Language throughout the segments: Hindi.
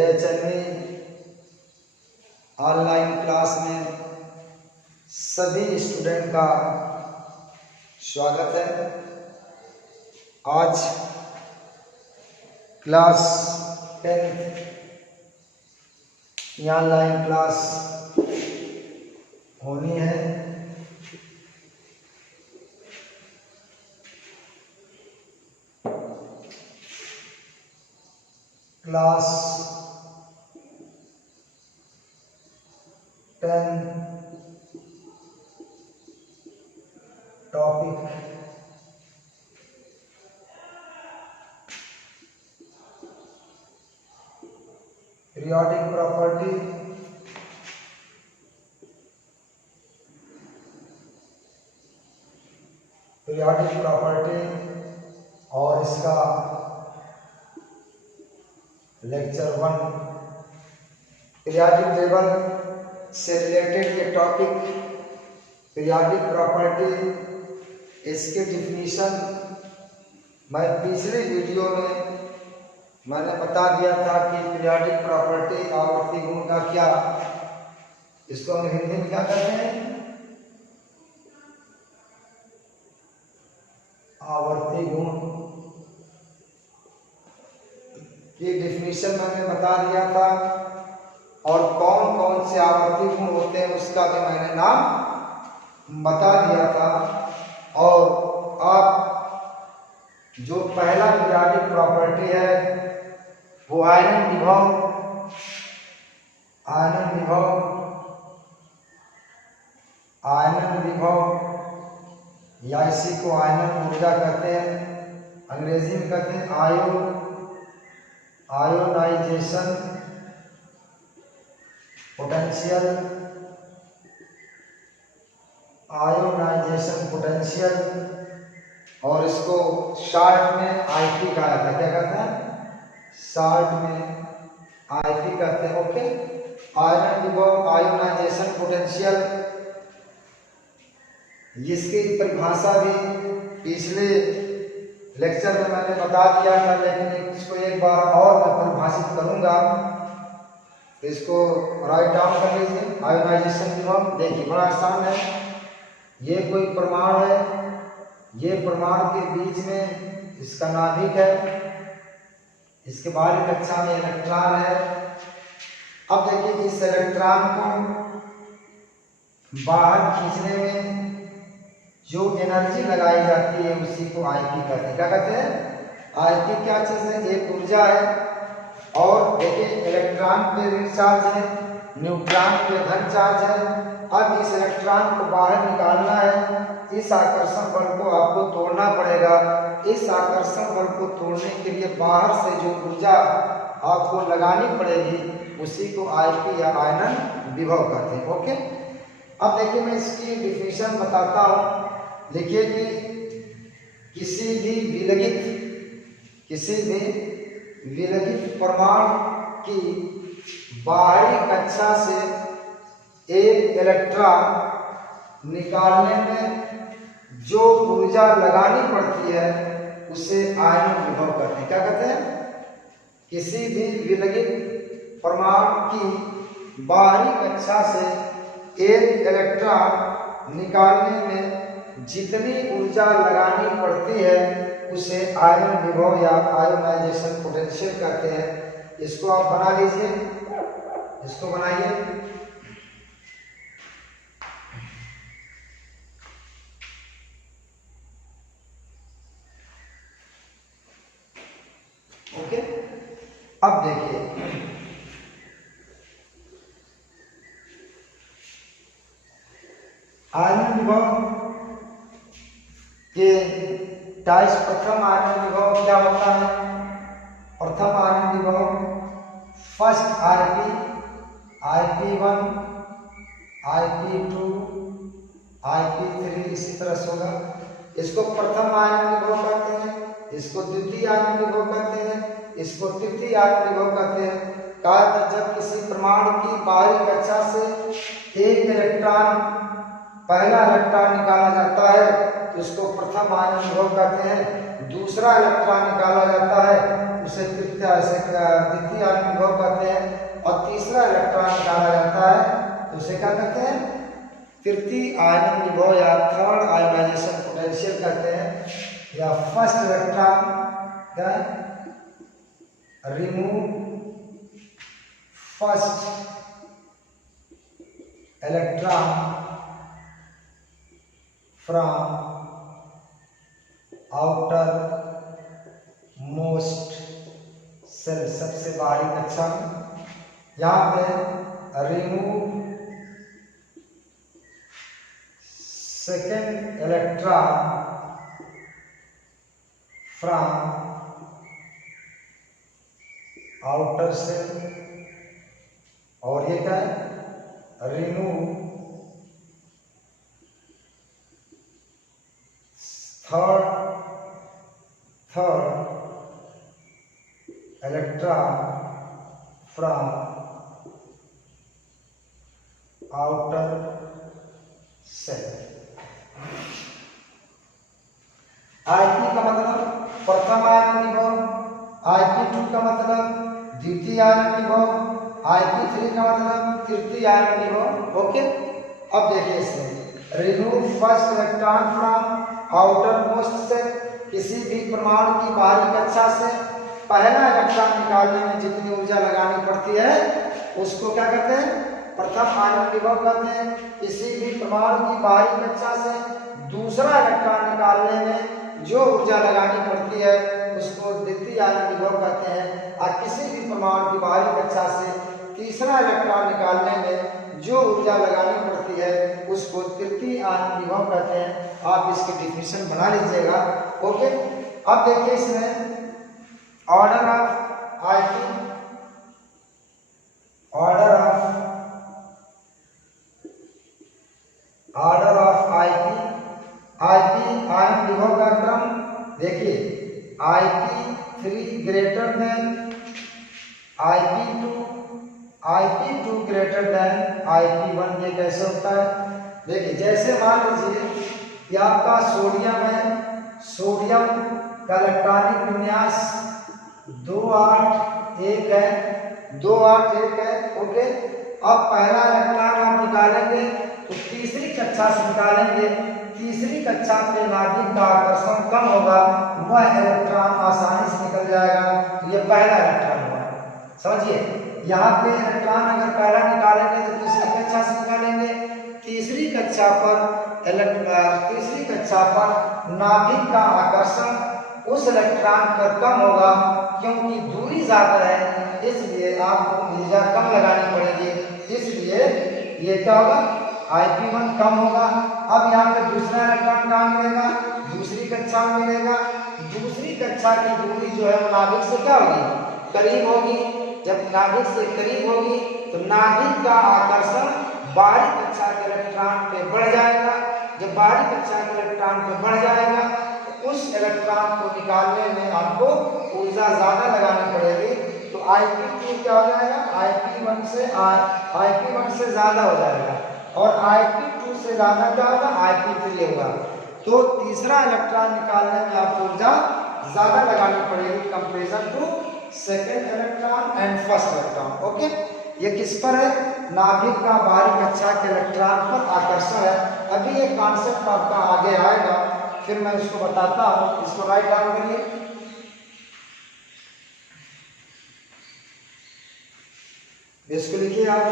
AHNE ऑनलाइन क्लास में सभी स्टूडेंट का स्वागत है। आज क्लास 10 ऑनलाइन क्लास होनी है। क्लास 10 टॉपिक पीरियोडिक प्रॉपर्टी, और इसका लेक्चर 1 पीरियोडिक टेबल से रिलेटेड ये टॉपिक पीरियोडिक प्रॉपर्टी, इसके डिफिनीशन मैं पिछले वीडियो में मैंने बता दिया था कि पीरियोडिक प्रॉपर्टी आवर्ती गुण का क्या, इसको हम हिंदी में क्या कहते हैं, आवर्ती गुण की डिफिनीशन मैंने बता दिया था। और कौन कौन से आवर्ती गुण होते हैं उसका भी मैंने नाम बता दिया था। और अब जो पहला पीरियोडिक प्रॉपर्टी है वो आयनन विभव या इसी को आयनन ऊर्जा कहते हैं, अंग्रेजी में कहते हैं आयोनाइजेशन पोटेंशियल, और इसको शॉर्ट में आईपी कहा जाता है। क्या कहते हैं? शॉर्ट में आईपी कहते हैं। ओके, आयनन विभव आयोनाइजेशन पोटेंशियल, इसकी परिभाषा भी पिछले लेक्चर में मैंने बता दिया था, लेकिन इसको एक बार और मैं परिभाषित करूंगा। इसको राइट डाउन कर लीजिए। आयोनाइजेशन विभव देखिए बड़ा आसान है। ये कोई परमाणु है, ये परमाणु के बीच में इसका नाभिक है, इसके बाहरी कक्षा में इलेक्ट्रॉन है। अब देखिए इस इलेक्ट्रॉन को बाहर खींचने में जो एनर्जी लगाई जाती है उसी को आईपी कहते हैं। क्या कहते हैं? आईपी क्या चीज है? एक ऊर्जा है। और देखिए इलेक्ट्रॉन पे ऋण चार्ज है, न्यूट्रॉन पे धन चार्ज है। अब इस इलेक्ट्रॉन को बाहर निकालना है, इस आकर्षण बल को आपको तोड़ना पड़ेगा। इस आकर्षण बल को तोड़ने के लिए बाहर से जो ऊर्जा आपको लगानी पड़ेगी उसी को आईपी या आयनन विभव कहते हैं। ओके, अब देखिए मैं इसकी डिफिनीशन बताता हूँ। लिखिए कि किसी भी विलगित परमाणु की बाहरी कक्षा से एक इलेक्ट्रॉन निकालने में जो ऊर्जा लगानी पड़ती है उसे आयनन विभव कहते हैं। क्या कहते हैं? किसी भी विलगित परमाणु की बाहरी कक्षा से एक इलेक्ट्रॉन निकालने में जितनी ऊर्जा लगानी पड़ती है उसे आयनन विभव या आयोनाइजेशन पोटेंशियल कहते हैं। इसको आप बना लीजिए, इसको बनाइए। ओके, अब देखिए आयनन विभव के टाइप्स। प्रथम आयनन विभव क्या होता है? प्रथम आयनन विभव फर्स्ट IP1, IP2, IP3 इसी तरह से होगा। इसको प्रथम आयनन विभव कहते हैं, इसको द्वितीय आयनन विभव कहते हैं, इसको तृतीय आयनन विभव कहते हैं। कहा था जब किसी परमाणु की बाहरी कक्षा से एक इलेक्ट्रॉन, पहला इलेक्ट्रॉन निकाला जाता है तो इसको प्रथम आयनन विभव कहते हैं। दूसरा इलेक्ट्रॉन निकाला जाता है उसे द्वितीय आयनिक विभव कहते हैं। और तीसरा इलेक्ट्रॉन निकाला जाता है तो उसे क्या कहते हैं? तृतीय आयनिक विभव या थर्ड आयोनाइजेशन पोटेंशियल कहते हैं। या फर्स्ट इलेक्ट्रॉन क्या remove first electron from outer most shell, सबसे बाहरी कक्षा में। यहाँ पे remove second electron from outer shell. और ये क्या है? Remove third electron from outer shell. IP का मतलब प्रथम आयनिक विभव, IP2 का मतलब द्वितीय आयनिक विभव, IP3 का मतलब तृतीय आयनिक विभव। ओके, अब देखिए इसमें remove first electron from outer most shell, किसी भी परमाणु की बाहरी कक्षा से पहला इलेक्ट्रॉन निकालने में जितनी ऊर्जा लगानी पड़ती है उसको क्या कहते हैं? प्रथम आयनिक विभव कहते हैं। किसी भी परमाणु की बाहरी कक्षा से दूसरा इलेक्ट्रॉन निकालने में जो ऊर्जा लगानी पड़ती है उसको द्वितीय आयनिक विभव कहते हैं। और किसी भी परमाणु की बाहरी कक्षा से तीसरा इलेक्ट्रॉन निकालने में जो ऊर्जा लगानी पड़ती है उसको तृतीय आयनिक विभव कहते हैं। आप इसकी डिफिनेशन बना लीजिएगा। ओके, अब देखिए इसमें order of IP, order of IP आयनिक विभव का क्रम देखिए। IP3 greater than IP2 greater than IP1। ये कैसे होता है? देखिए, जैसे मान लीजिए कि आपका सोडियम है, सोडियम का इलेक्ट्रॉनिक विन्यास 281 है, 281 है। ओके, अब पहला इलेक्ट्रॉन आप निकालेंगे तो तीसरी कक्षा से निकालेंगे। तीसरी कक्षा पे नाभिक का आकर्षण कम होगा, वह इलेक्ट्रॉन आसानी से निकल जाएगा। तो ये पहला इलेक्ट्रॉन हुआ, समझिए। यहाँ पे इलेक्ट्रॉन अगर पहला निकालेंगे तो तीसरी कक्षा से निकालेंगे। तीसरी कक्षा पर नाभिक का आकर्षण उस इलेक्ट्रॉन पर कम होगा, क्योंकि दूरी ज्यादा है इसलिए आपको ऊर्जा कम लगानी पड़ेगी। इसलिए ये क्या होगा? IP1 कम होगा। अब यहाँ पे दूसरा इलेक्ट्रॉन कहाँ मिलेगा? दूसरी कक्षा में मिलेगा। दूसरी कक्षा की दूरी जो है नाभिक से क्या होगी? करीब होगी। जब नाभिक से करीब होगी तो नाभिक का आकर्षण बाहरी कक्षा के इलेक्ट्रॉन पे बढ़ जाएगा। जब बाहरी कक्षा के इलेक्ट्रॉन पे बढ़ जाएगा तो उस इलेक्ट्रॉन को निकालने में आपको ऊर्जा ज्यादा लगानी पड़ेगी। तो IP2 क्या हो जाएगा? IP1 से ज्यादा हो जाएगा। और IP2 से ज्यादा क्या होगा? IP3 होगा। तो तीसरा इलेक्ट्रॉन निकालने में आपको ऊर्जा ज्यादा लगानी पड़ेगी comparison to second electron and first electron. Okay, ये किस पर है? नाभिक का बाहरी कक्षा के इलेक्ट्रॉन पर आकर्षण है। अभी ये कॉन्सेप्ट आपका आगे आएगा, फिर मैं इसको बताता हूं। इसको राइट डाउन करिए। इसको लिखिए आप।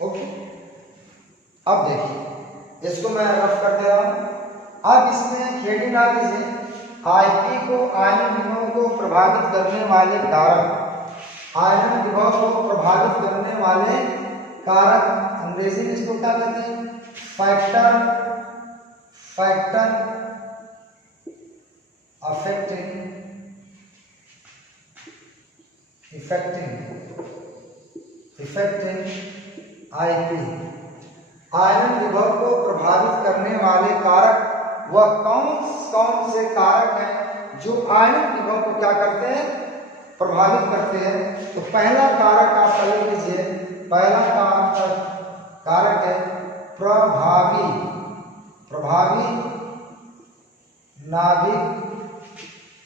ओके, अब देखिए इसको मैं रफ कर दे रहा हूं। अब इसमें हेडिंग डाल दीजिए, IP को आयनिक विभव को प्रभावित करने वाले कारक। आयनिक विभव को प्रभावित करने वाले कारक अंग्रेजी में इसको क्या कहते हैं? Factor affecting IP। आयनिक विभव को प्रभावित करने वाले कारक वह कौन कौन से कारक हैं जो आयनिक विभव को क्या करते हैं? प्रभावित करते हैं। तो पहला कारक आप पढ़ लीजिए, पहला कारक है प्रभावी नाभिक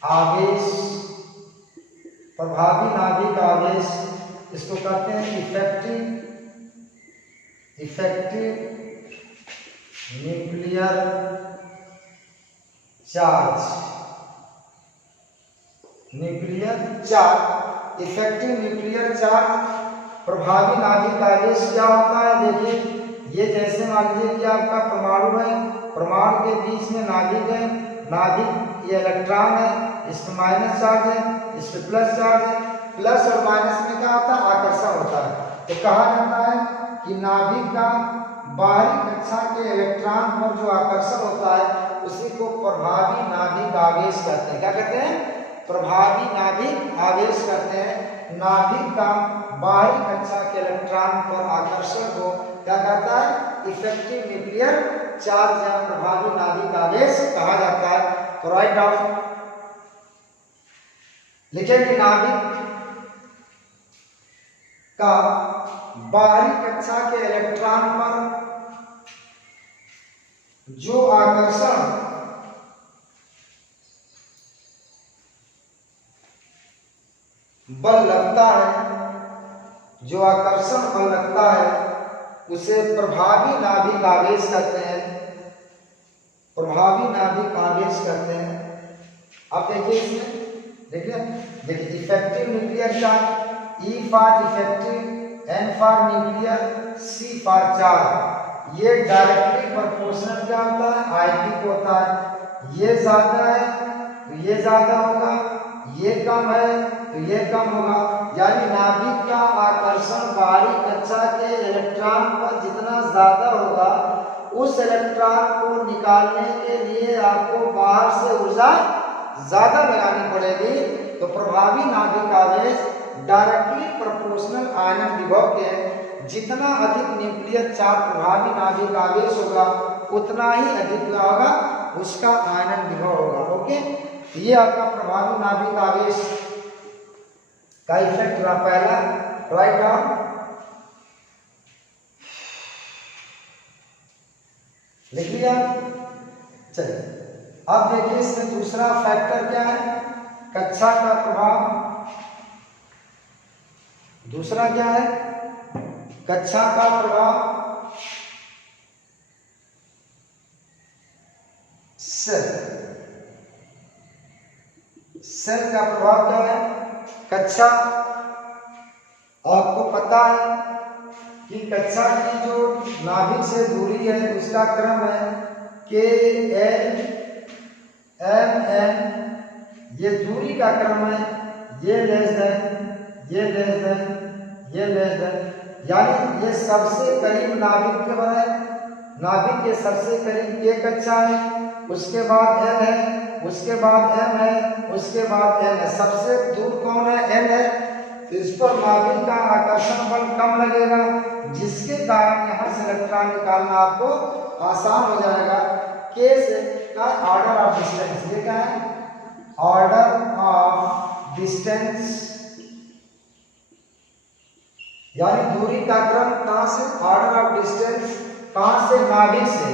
आवेश। प्रभावी नाभिक आवेश, इसको कहते हैं effective nuclear charge. Effective nuclear charge, प्रभावी नाभिक आवेश क्या होता है? देखिए, ये जैसे मान लीजिए कि आपका परमाणु है, परमाणु के बीच में नाभिक है, नाभिक ये इलेक्ट्रॉन है, इसमें माइनस चार्ज है, इसमें प्लस चार्ज है। प्लस और माइनस में क्या होता है? आकर्षण होता है। तो कहा जाता है कि नाभिक का बाहरी कक्षा के इलेक्ट्रॉन पर जो आकर्षण होता है उसी को प्रभावी नाभिक आवेश कहते हैं। क्या कहते हैं? प्रभावी नाभिक आवेश कहते हैं। नाभिक का बाहरी कक्षा के इलेक्ट्रॉन पर आकर्षण को क्या कहता है? इफेक्टिव न्यूक्लियर चार्ज या प्रभावी नाभिक आवेश कहा जाता है। तो राइट डाउन लिखे कि नाभिक का बाहरी कक्षा के इलेक्ट्रॉन पर जो आकर्षण बल लगता है, जो आकर्षण बल लगता है उसे प्रभावी नाभिक आवेश कहते हैं। प्रभावी नाभिक आवेश कहते हैं। अब देखिए इसमें, देखिए effective nuclear charge, E for effective, N for nuclear, C for charge. ये डायरेक्टली प्रोपोर्शनल क्या होता है? IP को होता है। ये ज्यादा है तो ये ज्यादा होगा, ये कम है तो ये कम होगा। यानी नाभिक का आकर्षण बाहरी कक्षा के इलेक्ट्रॉन पर जितना ज्यादा होगा, उस इलेक्ट्रॉन को निकालने के लिए आपको बाहर से ऊर्जा ज्यादा लगानी पड़ेगी। तो प्रभावी नाभिक आवेश डायरेक्टली प्रोपोर्शनल आयनन विभव के जितना अधिक न्यूक्लियर चार्ज प्रभावी नाभिक आवेश होगा उतना ही अधिक क्या होगा? उसका आयनन विभव होगा। ओके, ये आपका प्रभावी नाभिक आवेश का इफेक्ट रहा पहला। राइट डाउन लिख लिया। चलिए अब देखिए इसमें दूसरा फैक्टर क्या है? कक्षा का प्रभाव। दूसरा क्या है? कक्षा का प्रभाव। सेल का प्रभाव क्या है? कक्षा। आपको पता है कि कक्षा की जो नाभिक से दूरी है उसका क्रम है KL MN। ये दूरी का क्रम है, ये लेस देन, ये लेस देन, ये लेस देन। यानी ये सबसे करीब नाभिक के बने, नाभिक के सबसे करीब K कक्षा है, उसके बाद L है, उसके बाद M है, उसके बाद N है। सबसे दूर कौन है? N है। तो इस पर नाभिक का आकर्षण बल कम लगेगा, जिसके कारण यहाँ से इलेक्ट्रॉन निकालना आपको आसान हो जाएगा। K से का ऑर्डर ऑफ डिस्टेंस, ये क्या है? ऑर्डर ऑफ डिस्टेंस, यानी दूरी का क्रम कहां से? ऑर्डर ऑफ डिस्टेंस कहां से? नाभिक से।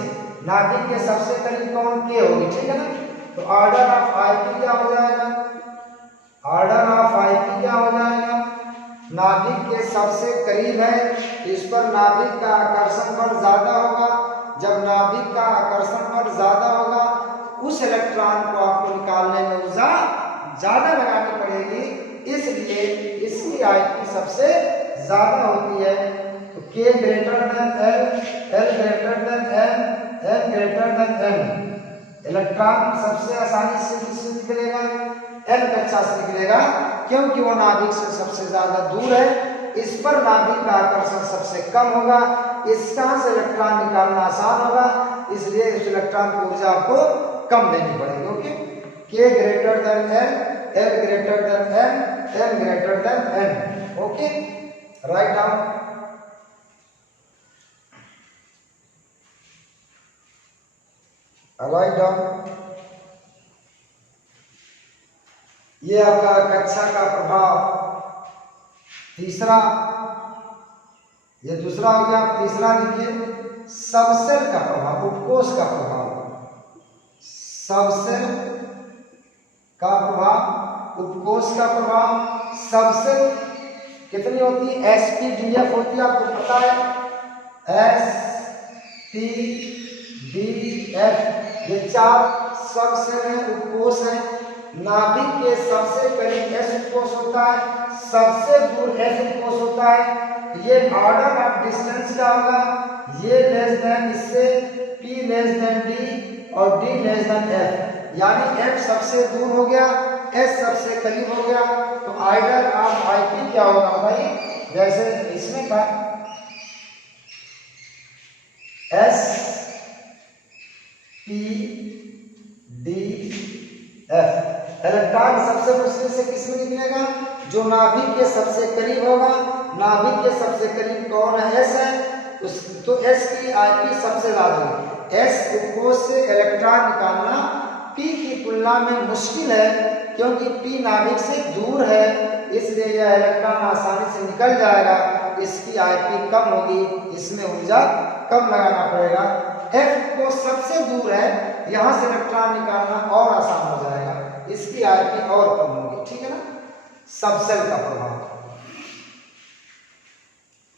नाभिक के सबसे करीब कौन? K होगी, ठीक है ना? तो ऑर्डर ऑफ IP क्या हो जाएगा? ऑर्डर ऑफ IP क्या हो जाएगा? नाभिक के सबसे करीब है, इस पर नाभिक का आकर्षण बल ज्यादा होगा। जब नाभिक का आकर्षण बल ज्यादा होगा, उस इलेक्ट्रॉन को आपको निकालने में ऊर्जा ज्यादा लगानी पड़ेगी, इसलिए इसकी IP सबसे ज्यादा होती है। तो K greater than L, L greater than M, M greater than M। Electron सबसे आसानी से किससे निकलेगा? N कक्षा से निकलेगा, क्योंकि वो नाभिक से सबसे ज्यादा दूर है। इस पर नाभिक का आकर्षण सबसे कम होगा, इसका से इलेक्ट्रॉन निकालना आसान होगा, इसलिए इस इलेक्ट्रॉन को ऊर्जा आपको कम देनी पड़ेगी। Okay, K greater than L, L greater than M, M greater than N। Okay, write down. Write down ये आपका कक्षा का प्रभाव तीसरा, ये दूसरा हो गया। तीसरा देखिए सबसेल का प्रभाव, उपकोष का प्रभाव, सबसेल का प्रभाव, उपकोष का प्रभाव। सबसेल कितनी होती है? SPDF होती है, आपको पता है। SPDF ये 4 सबसेल है, उपकोष है। नाभिक के सबसे करीब S उपकोष होता है, सबसे दूर F उपकोष होता है। ये ऑर्डर ऑफ डिस्टेंस का होगा, ये लेस देन इससे, P लेस देन D और D लेस देन F, यानी F सबसे दूर हो गया, S सबसे करीब हो गया। तो ऑर्डर ऑफ IP क्या होगा भाई? जैसे इसमें का SPDF, इलेक्ट्रॉन सबसे मुश्किल से किसमें निकलेगा? जो नाभिक के सबसे करीब होगा। नाभिक के सबसे करीब कौन है? S है, तो S की IP सबसे ज्यादा है। S उपकोष से इलेक्ट्रॉन निकालना P की तुलना में मुश्किल है, क्योंकि P नाभिक से दूर है, इसलिए यह इलेक्ट्रॉन आसानी से निकल जाएगा। इसकी IP कम होगी, इसमें ऊर्जा कम लगाना पड़ेगा। F को सबसे दूर है, यहाँ से इलेक्ट्रॉन निकालना और आसान हो जाएगा, इसकी IP और कम होगी। ठीक है ना? सबसेल का प्रभाव।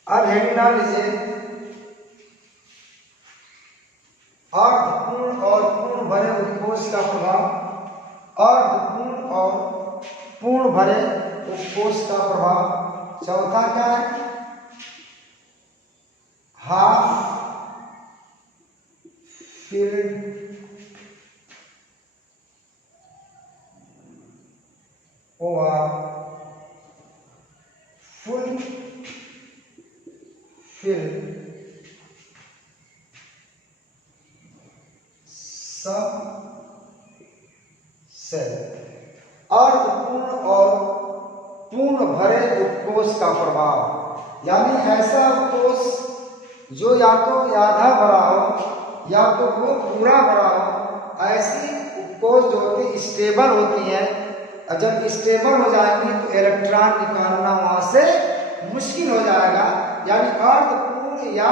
अब हेडिंग डाल लीजिए अर्धपूर्ण और पूर्ण भरे उपकोष का प्रभाव। अर्धपूर्ण और पूर्ण भरे उपकोष का प्रभाव। चौथा क्या है? हाफ फिल्ड और फुल फिल्ड सबसेल। अर्धपूर्ण और पूर्ण भरे उपकोष का प्रभाव, यानी ऐसा उपकोष जो या तो आधा भरा हो या तो वो पूरा भरा हो। ऐसी उपकोष जो होती स्टेबल होती है, जब स्टेबल हो जाएंगी तो इलेक्ट्रॉन निकालना वहां से मुश्किल हो जाएगा। यानी अर्धपूर्ण या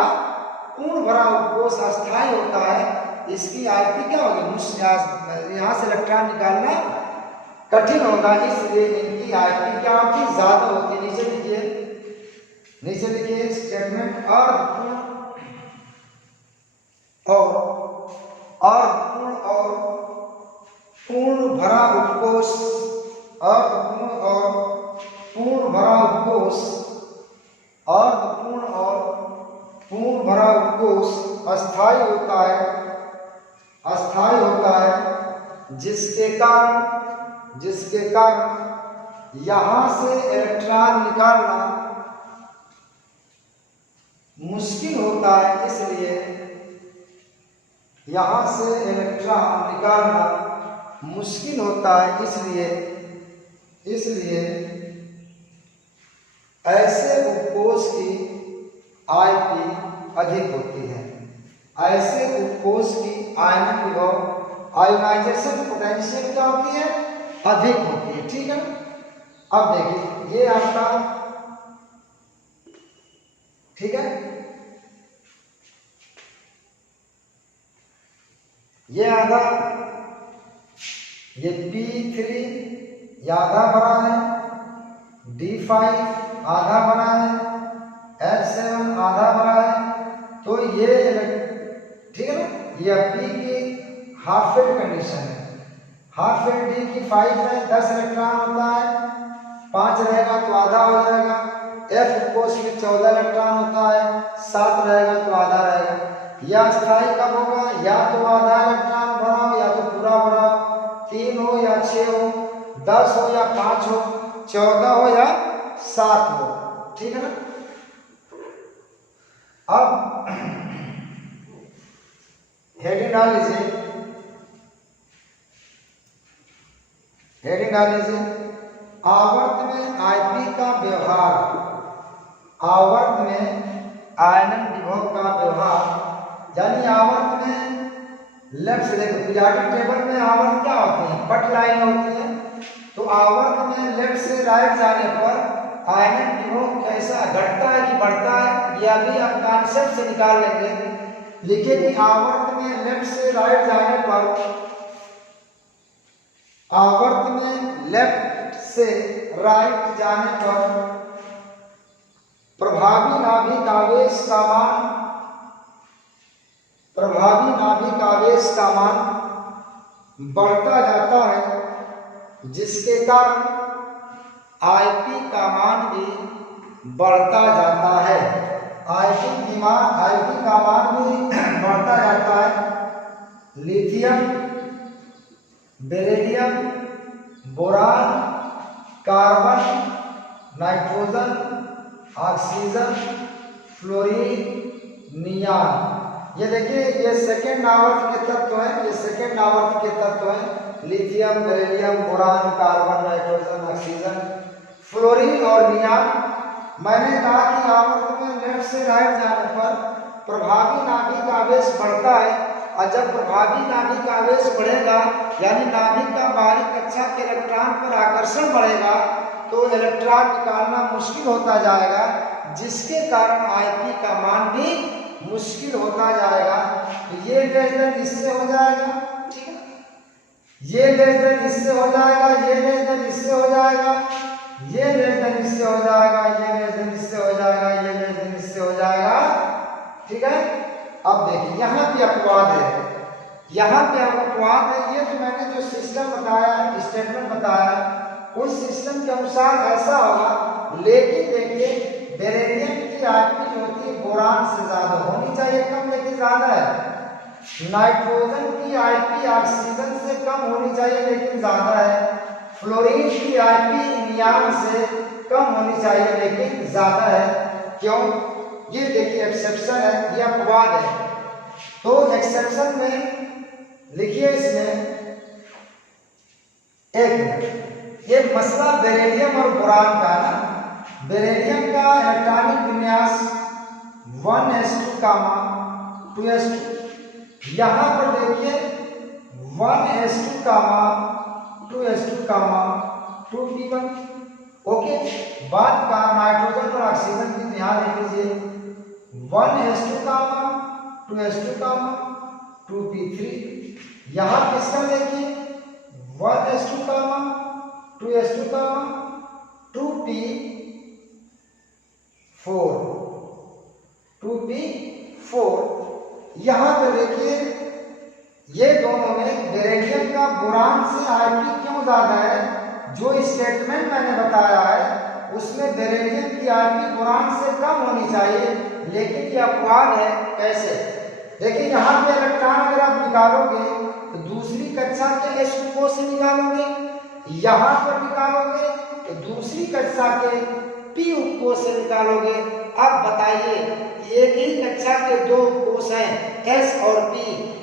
पूर्ण भरा उपकोष अस्थायी होता है, इसकी IP क्या होगी? यहाँ से इलेक्ट्रॉन निकालना कठिन होगा, इसलिए इनकी IP क्या होती? ज्यादा होती है। नीचे लिखिए स्टेटमेंट अर्धपूर्ण और पूर्ण भरा उपकोष। अर्धपूर्ण और पूर्ण भरा उपकोष, अर्धपूर्ण और पूर्ण भरा उपकोष अस्थायी होता है, जिसके कारण यहां से इलेक्ट्रॉन निकालना मुश्किल होता है, इसलिए यहां से इलेक्ट्रॉन निकालना मुश्किल होता है, इसलिए ऐसे उपकोष की IP अधिक होती है। ऐसे उपकोष की आयनन विभव, आयोनाइजेशन पोटेंशियल क्या होती है? अधिक होती है। ठीक है? अब देखिए ये आपका, ठीक है, ये आधा, ये P3 आधा भरा है, D5 आधा भरा है, F7 आधा भरा है। तो ये ठीक है ना? ये P की हाफ फिल्ड कंडीशन है। हाफ फिल्ड D की 5 है, 10 इलेक्ट्रॉन होता है, 5 रहेगा तो आधा हो जाएगा। F उपकोष में 14 इलेक्ट्रॉन होता है, 7 रहेगा तो आधा रहेगा। यह अस्थायी कब होगा? या तो आधा इलेक्ट्रॉन भरा हो या तो पूरा भरा हो, 3 हो या 6 हो, 10 हो या 5 हो, 14 हो या 7 हो। ठीक है ना? अब हेडिंग डाल लीजिए, आवर्त में IP का व्यवहार। आवर्त में आयनन विभव का व्यवहार, यानी आवर्त में लेफ्ट से देखो, पीरियोडिक टेबल में आवर्त क्या होती है? पट लाइन होती है। तो आवर्त में लेफ्ट से राइट जाने पर आयनन विभव कैसा घटता है कि बढ़ता है, यह भी आप कॉन्सेप्ट से निकाल लेंगे। लिखिए कि आवर्त में लेफ्ट से राइट जाने पर, आवर्त में लेफ्ट से राइट जाने पर प्रभावी नाभिक आवेश का मान, प्रभावी नाभिक आवेश का मान बढ़ता जाता है, जिसके कारण आईपी का मान भी बढ़ता जाता है। आईपी का मान भी बढ़ता जाता है। Lithium, beryllium, boron, carbon, nitrogen, oxygen, fluorine, neon, ये देखिए ये सेकेंड आवर्त के तत्व हैं, ये सेकेंड आवर्त के तत्व हैं। Lithium, beryllium, boron, carbon, nitrogen, oxygen, fluorine और नियान। मैंने कहा कि आवर्त में लेफ्ट से राइट जाने पर प्रभावी नाभिक आवेश बढ़ता है, और जब प्रभावी नाभिक आवेश बढ़ेगा यानी नाभिक का बाहरी कक्षा के इलेक्ट्रॉन पर आकर्षण बढ़ेगा, तो इलेक्ट्रॉन निकालना मुश्किल होता जाएगा, जिसके कारण आईपी का मान भी मुश्किल होता जाएगा। तो ये लेस देन इससे हो जाएगा, ठीक है, ये लेस देन इससे हो जाएगा, ये लेस देन इससे हो जाएगा, ये लेस देन इससे हो जाएगा, ये लेस देन इससे हो जाएगा, ये लेस देन इससे हो जाएगा, ठीक है। अब देखिए यहाँ पे अपवाद है, यहाँ पे अपवाद है। ये तो मैंने जो सिस्टम बताया, स्टेटमेंट बताया, उस सिस्टम के अनुसार ऐसा होगा। लेकिन देखिए बेरिलियम की आईपी जो होती है बोरान से ज्यादा होनी चाहिए, कम लेकिन ज्यादा है। नाइट्रोजन की आईपी ऑक्सीजन से कम होनी चाहिए लेकिन ज्यादा है। फ्लोरीन की आईपी नियान से कम होनी चाहिए लेकिन ज्यादा है। क्यों? ये देखिए एक्सेप्शन है, ये अपवाद है। तो एक्सेप्शन में लिखिए इसमें एक मसला बेरिलियम और बोरान का ना, बेरिलियम का इलेक्ट्रॉनिक विन्यास 1s2 कामा 2s2, यहाँ पर देखिए 1s2 कामा 2s2 कामा 2p1, ओके। बात का नाइट्रोजन और ऑक्सीजन की ध्यान रख लीजिए, 1s2 कामा 2s2 कामा 2p3। यहाँ किसका देखिए 1s2 कामा 2s2 कामा 2p4। यहाँ पर देखिए ये दोनों में बेरिलियम का बोरान से आईपी क्यों ज्यादा है? जो स्टेटमेंट मैंने बताया है उसमें बेरिलियम की आईपी बोरान से कम होनी चाहिए, लेकिन ये अपवाद है। कैसे? देखिए यहाँ पे इलेक्ट्रॉन अगर आप निकालोगे तो दूसरी कक्षा के s को से निकालोगे, यहाँ पर निकालोगे तो दूसरी कक्षा के p उपकोष से निकालोगे। अब बताइए एक ही कक्षा के दो कोष हैं s और p,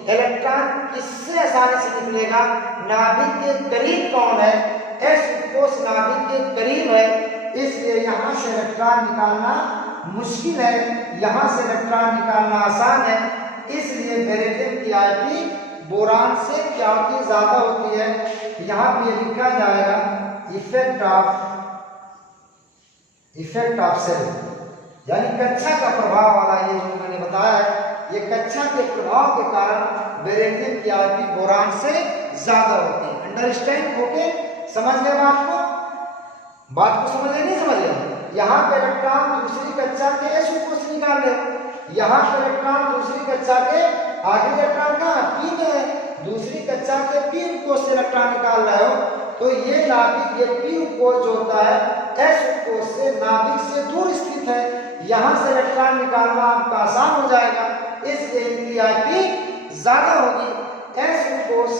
इलेक्ट्रॉन किससे आसानी से निकलेगा? नाभिक के करीब कौन है? s उपकोष नाभिक के करीब है, इसलिए यहाँ से इलेक्ट्रॉन निकालना मुश्किल है, यहाँ से इलेक्ट्रॉन निकालना आसान है। इसलिए बेरिलियम की आईपी बोरान से क्या होती है? ज्यादा होती है। यहाँ पे लिखा जाएगा इफेक्ट ऑफ सेल, यानी कक्षा का प्रभाव वाला। ये जो मैंने बताया है, ये कक्षा के प्रभाव के कारण बेरिलियम की आईपी बोरान से ज्यादा होती है। अंडरस्टैंड? ओके, समझ गए बात को समझ गए? नहीं समझ गए? यहाँ पे इलेक्ट्रॉन दूसरी कक्षा के s को से निकाल ले, यहाँ पे इलेक्ट्रॉन दूसरी कक्षा के आगे इलेक्ट्रॉन का p में है, दूसरी कक्षा के p उपकोष से इलेक्ट्रॉन निकाल रहे हो, तो ये नाभिक, ये p उपकोष जो होता है s उपकोष से नाभिक से दूर स्थित है, यहाँ से इलेक्ट्रॉन निकालना आपका आसान हो जाएगा, इसलिए इनकी आईपी ज्यादा होगी। s उपकोष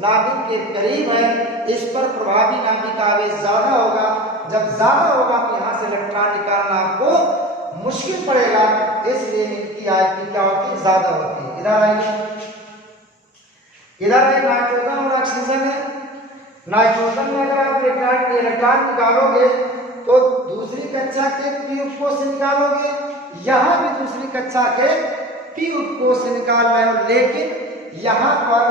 नाभिक के करीब है, इस पर प्रभावी नाभिक आवेश ज्यादा होगा। जब ज्यादा होगा तो यहाँ से इलेक्ट्रॉन निकालना आपको मुश्किल पड़ेगा, इसलिए इनकी आईपी क्या होती है? ज्यादा होती है। इधर आइए, इधर एक नाइट्रोजन और ऑक्सीजन है। नाइट्रोजन में अगर आप इलेक्ट्रॉन निकालोगे तो दूसरी कक्षा के p उपकोष से निकालोगे, यहाँ भी दूसरी कक्षा के p उपकोष से निकाल रहे हो, लेकिन यहाँ पर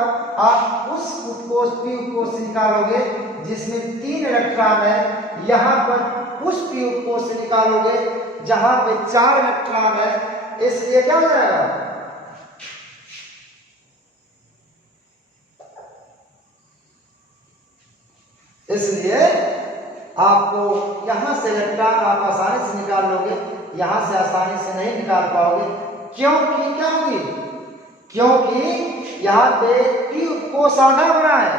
आप उस उपकोष p उपकोष से निकालोगे जिसमें 3 इलेक्ट्रॉन है, यहाँ पर उस p उपकोष से निकालोगे जहां पे 4 इलेक्ट्रॉन है। इसलिए क्या हो जाएगा, इसलिए आपको यहां से इलेक्ट्रॉन आप आसानी से निकाल लोगे, यहां से आसानी से नहीं निकाल पाओगे। क्योंकि क्या होगी, क्योंकि यहाँ पे p उपकोष आधा बना है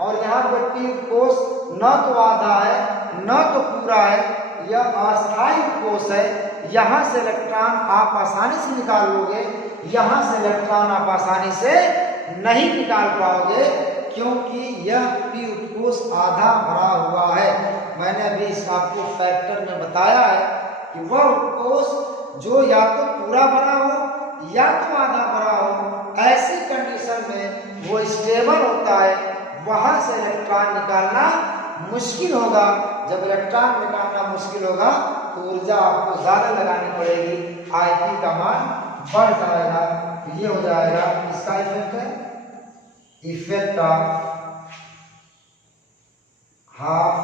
और यहाँ पे p उपकोष न तो आधा है न तो पूरा है, यह अस्थायी उपकोष है। यहाँ से इलेक्ट्रॉन आप आसानी से निकाल लोगे, यहाँ से इलेक्ट्रॉन आप आसानी से नहीं निकाल पाओगे क्योंकि यह p उपकोष आधा भरा हुआ है। मैंने अभी इस आपको फैक्टर में बताया है कि वह उपकोष जो या तो पूरा भरा हो या तो आधा भरा हो, ऐसी कंडीशन में वो स्टेबल होता है, वहां से इलेक्ट्रॉन निकालना मुश्किल होगा। जब इलेक्ट्रॉन निकालना मुश्किल होगा तो ऊर्जा आपको ज्यादा लगानी पड़ेगी, Ip का मान बढ़ जाएगा। तो ये हो जाएगा इसका इफेक्ट है, effect of half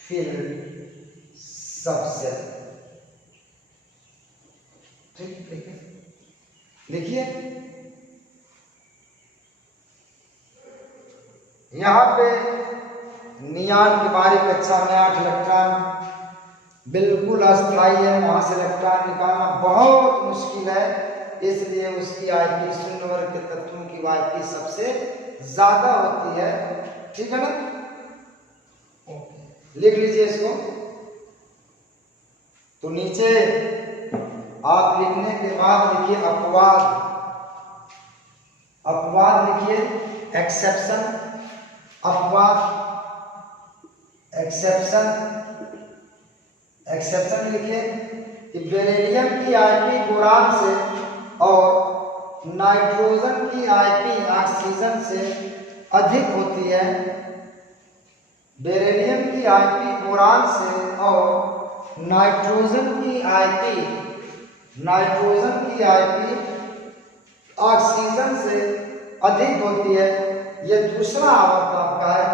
filled subset. ठीक है, देखिए यहाँ पे नियान की बारी कक्षा में 8 इलेक्ट्रॉन बिल्कुल अस्थायी है, वहां से इलेक्ट्रॉन निकालना बहुत मुश्किल है, इसलिए उसकी Ip शून्य वर्ग के तत्वों की Ip सबसे ज्यादा होती है। ठीक है ना, लिख लीजिए इसको। तो नीचे आप लिखने के बाद लिखिए अपवाद, अपवाद लिखिए, एक्सेप्शन, अपवाद, एक्सेप्शन, एक्सेप्शन लिखिए कि बेरिलियम की Ip बोरान से और नाइट्रोजन की Ip ऑक्सीजन से अधिक होती है। बेरिलियम की Ip बोरान से और नाइट्रोजन की Ip ऑक्सीजन से अधिक होती है। यह दूसरा आवर्त आपका है।